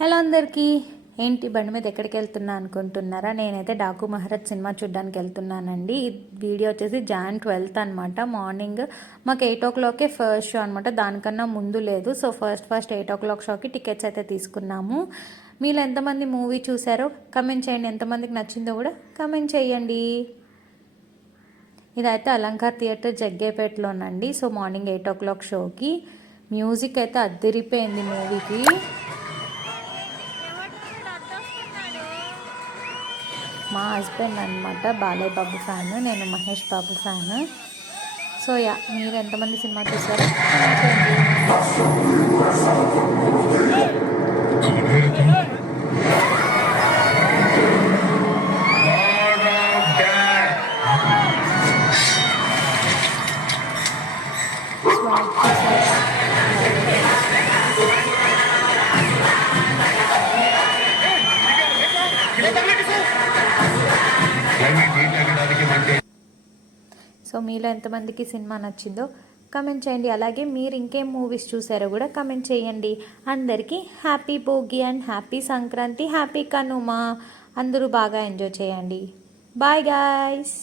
Hello అందరికీ. ఏంటి బండి మీద ఎక్కడికి వెళ్తున్నా అనుకుంటున్నారా? నేనైతే డాకు మహారాజ్ సినిమా చూడడానికి వెళ్తున్నానండి. ఈ వీడియో వచ్చేసి Jan 12th అనమాట. మార్నింగ్ మాకు 8 o'clockకే ఫస్ట్ షో అనమాట. దానికన్నా ముందు లేదు. సో ఫస్ట్ 8 o'clock షోకి టికెట్స్ అయితే తీసుకున్నాము. మీరు ఎంతమంది మూవీ చూసారో కమెంట్ చేయండి. ఎంతమందికి నచ్చిందో కూడా కమెంట్ చేయండి. ఇదైతే అలంకార్ థియేటర్ జగ్గేపేటలోనండి. సో మార్నింగ్ 8 o'clock షోకి మ్యూజిక్ అయితే అద్దరిపోయింది మూవీకి. మా హస్బెండ్ అనమాట బాలయ్య బాబు ఫ్యాన్, నేను మహేష్ బాబు ఫ్యాన్. సో మీరు ఎంతమంది సినిమా చూసారో సో మీలో ఎంతమందికి సినిమా నచ్చిందో కమెంట్ చేయండి. అలాగే మీరు ఇంకేం మూవీస్ చూసారో కూడా కమెంట్ చేయండి. అందరికీ happy Bhogi and happy Sankranti, happy Kanuma. అందరూ బాగా ఎంజాయ్ చేయండి. Bye guys.